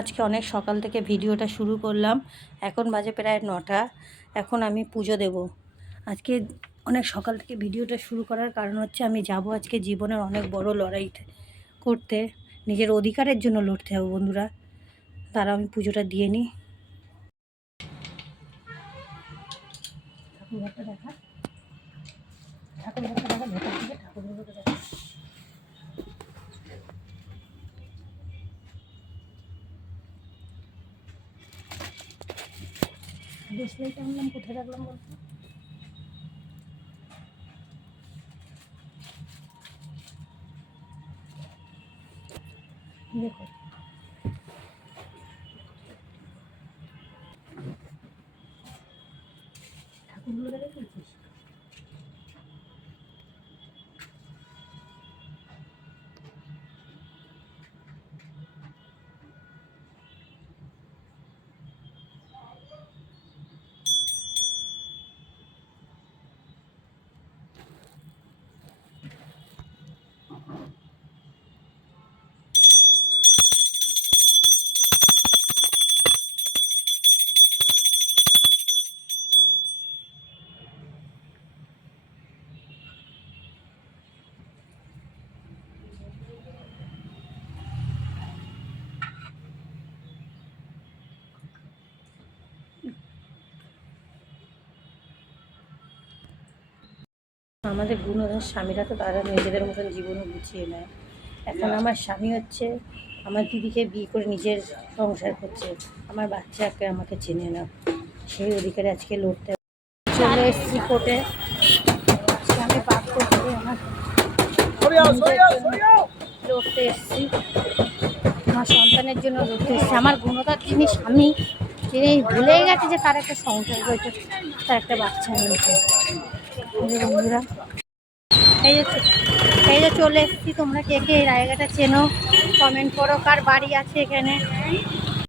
আজকে অনেক সকাল থেকে ভিডিওটা শুরু করলাম। এখন বাজে প্রায় 9টা। এখন আমি পুজো দেব। আজকে অনেক সকাল থেকে ভিডিওটা শুরু করার কারণ হচ্ছে আমি যাব আজকে জীবনের অনেক বড় লড়াই করতে, নিজের অধিকারের জন্য লড়তে হবে বন্ধুরা। তারা আমি পুজোটা দিয়ে নিই। ঠাকুরঘরটা দেখা, ঠাকুরঘরটা দেখা, ভেতর থেকে ঠাকুরঘরটা দেখা। দেশলাইটা আনলাম, কোথায় রাখলাম বলতো? দেখো ঠাকুরগুলো দেখে ফেলছিস। আমাদের গুণধর স্বামীরা তো তারা নিজেদের মতন জীবনও গুছিয়ে নেয়। এখন আমার স্বামী হচ্ছে আমার দিদিকে বিয়ে করে নিজের সংসার করছে, আমার বাচ্চাকে আমাকে চেনে না। সেই অধিকারে আজকে লড়তে চলে এসেছি কোর্টে। আজকে আমি বাদ করতে আমার লড়তে এসেছি, আমার সন্তানের জন্য লড়তে এসেছি। আমার গুণধর যিনি স্বামী, তিনি ভুলেই গেছে যে তার একটা সংসার হয়েছে, তার একটা বাচ্চা হয়েছে। বন্ধুরা এই যে চলে এসেছি। তোমরা কে কে এই জায়গাটা চেনো কমেন্ট করো, কার বাড়ি আছে এখানে।